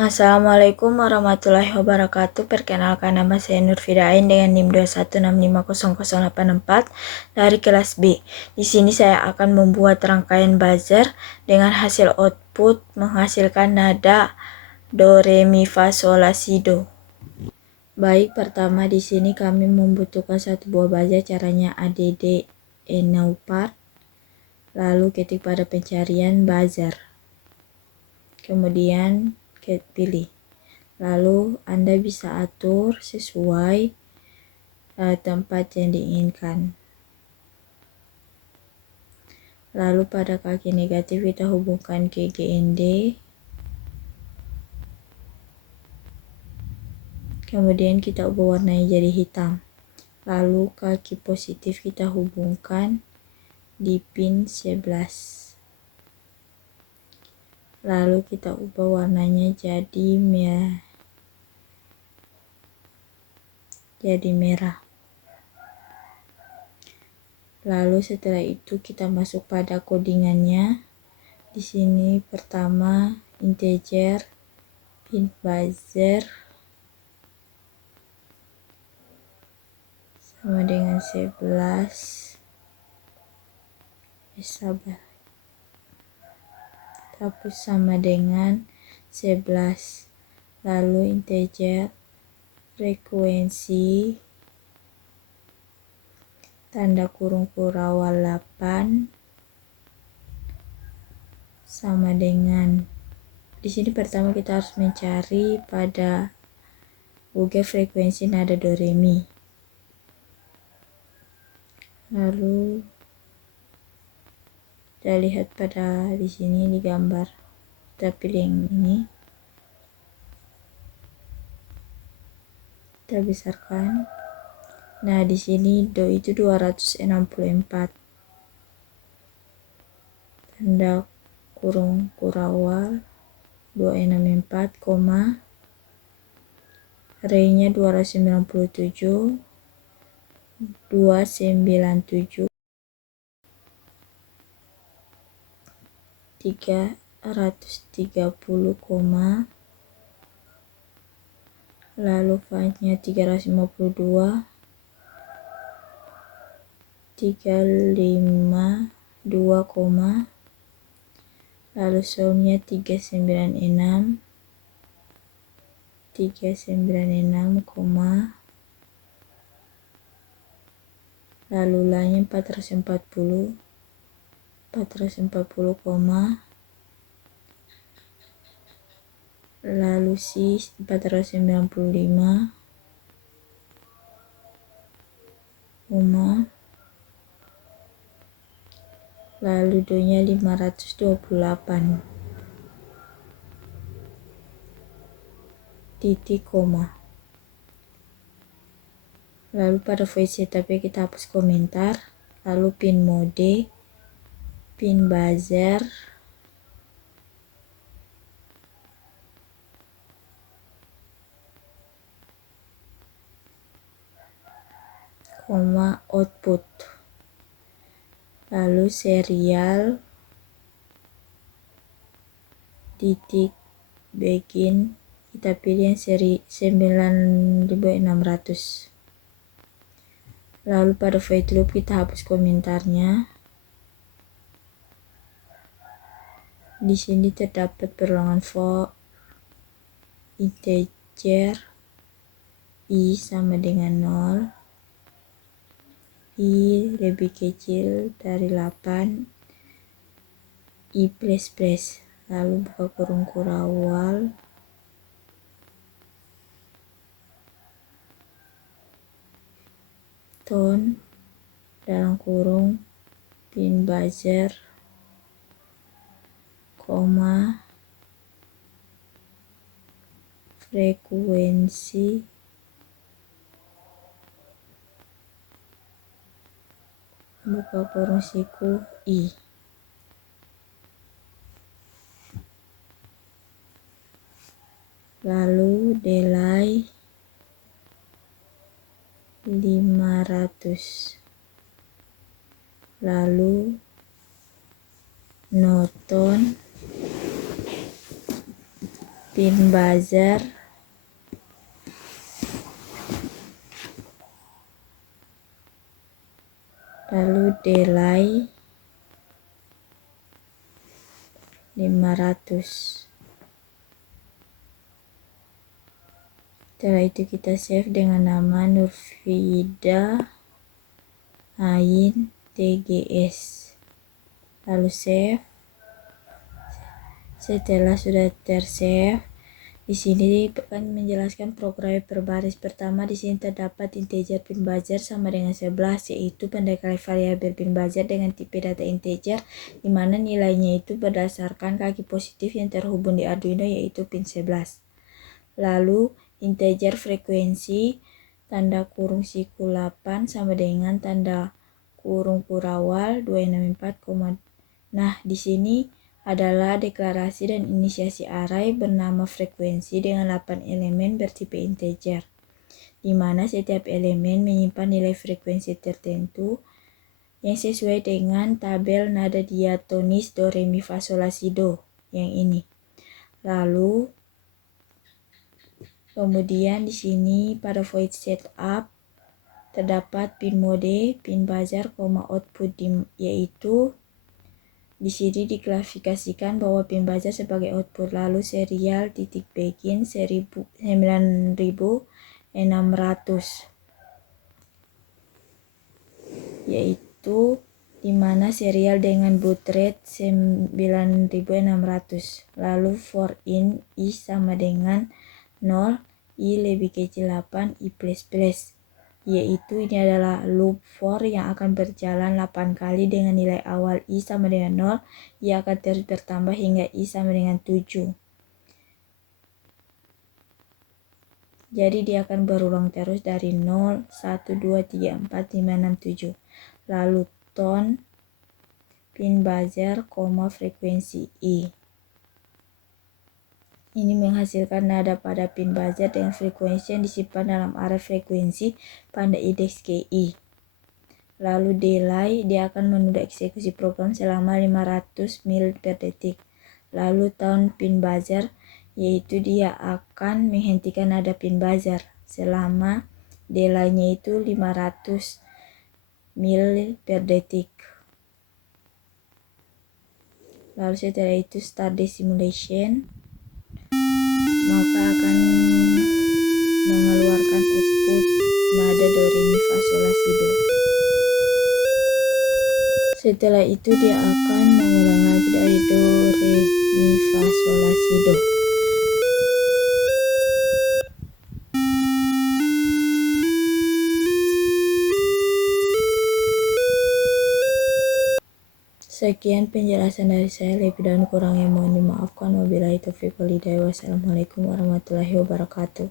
Assalamualaikum warahmatullahi wabarakatuh. Perkenalkan, nama saya Nurfidain dengan NIM 216500864 dari kelas B. Di sini saya akan membuat rangkaian buzzer dengan hasil output menghasilkan nada do, re, mi, fa, sol, la, si, do. Baik, pertama di sini kami membutuhkan satu buah buzzer, caranya add enopart. Lalu ketik pada pencarian buzzer. Kemudian pilih. Lalu Anda bisa atur sesuai tempat yang diinginkan. Lalu pada kaki negatif kita hubungkan ke GND. Kemudian kita ubah warnanya jadi hitam. Lalu kaki positif kita hubungkan di pin 11. Lalu kita ubah warnanya jadi merah. Lalu setelah itu kita masuk pada codingannya. Di sini pertama integer pin buzzer sama dengan 11. Hapus sama dengan 11. Lalu integer frekuensi tanda kurung kurawal 8 sama dengan, di sini pertama kita harus mencari pada Google frekuensi nada do, re, mi. Lalu kita lihat pada di sini di gambar, kita pilih yang ini, kita besarkan. Nah, di sini do itu 264. Tanda kurung kurawal 264, re-nya 297, 297, 330, lalu fa-nya 352, 352, lalu sol-nya 396, 396, lalu la-nya 440, 440, lalu si 495, lalu do-nya 528, titik, koma. Lalu pada voice setup kita hapus komentar. Lalu pin mode, pin buzzer, output. Lalu serial, titik, begin, kita pilih yang seri 9600. Lalu pada void loop kita hapus komentarnya. Di sini terdapat perulangan for integer i sama dengan 0, i lebih kecil dari 8, i plus, lalu buka kurung kurawal, tone dalam kurung pin buzzer, koma, frekuensi, buka kurung siku, i. Lalu delay 500, lalu noton pin buzzer, lalu delay 500. Setelah itu kita save dengan nama Nurfida Ain TGS, lalu save. Setelah sudah tersave, di sini akan menjelaskan program berbaris. Pertama, di sini terdapat integer pin buzzer sama dengan 11, yaitu pendekar variabel pin buzzer dengan tipe data integer, di mana nilainya itu berdasarkan kaki positif yang terhubung di Arduino, yaitu pin 11. Lalu integer frekuensi tanda kurung siku 8 sama dengan tanda kurung kurawal 264, nah di sini adalah deklarasi dan inisiasi array bernama frekuensi dengan 8 elemen bertipe integer, di mana setiap elemen menyimpan nilai frekuensi tertentu yang sesuai dengan tabel nada diatonis do re mi fa sol la si do yang ini. Lalu kemudian di sini pada void setup terdapat pin mode, pin buzzer, output yaitu di sini diklasifikasikan bahwa pin buzzer sebagai output, lalu serial titik begin 9600, yaitu dimana serial dengan baud rate 9600, lalu for in i sama dengan 0, i lebih kecil 8, i plus plus, yaitu ini adalah loop for yang akan berjalan 8 kali dengan nilai awal i sama dengan 0, ia akan terus bertambah hingga i sama dengan 7. Jadi dia akan berulang terus dari 0, 1, 2, 3, 4, 5, 6, 7. Lalu tone, pin buzzer, frekuensi i. Ini menghasilkan nada pada pin buzzer dengan frekuensi yang disimpan dalam array frekuensi pada indeks KI. Lalu delay, dia akan menunda eksekusi program selama 500 mil per detik. Lalu tone pin buzzer, yaitu dia akan menghentikan nada pin buzzer selama delaynya itu 500 mil per detik. Lalu setelah itu start the simulation, maka akan mengeluarkan output nada do re mi fa sol la si do. Setelah itu dia akan mengulang lagi dari do re mi fa sol la si do. Sekian penjelasan dari saya, lebih dan kurangnya mohon dimaafkan. Wabillahi taufiq wal hidayah. Wassalamualaikum warahmatullahi wabarakatuh.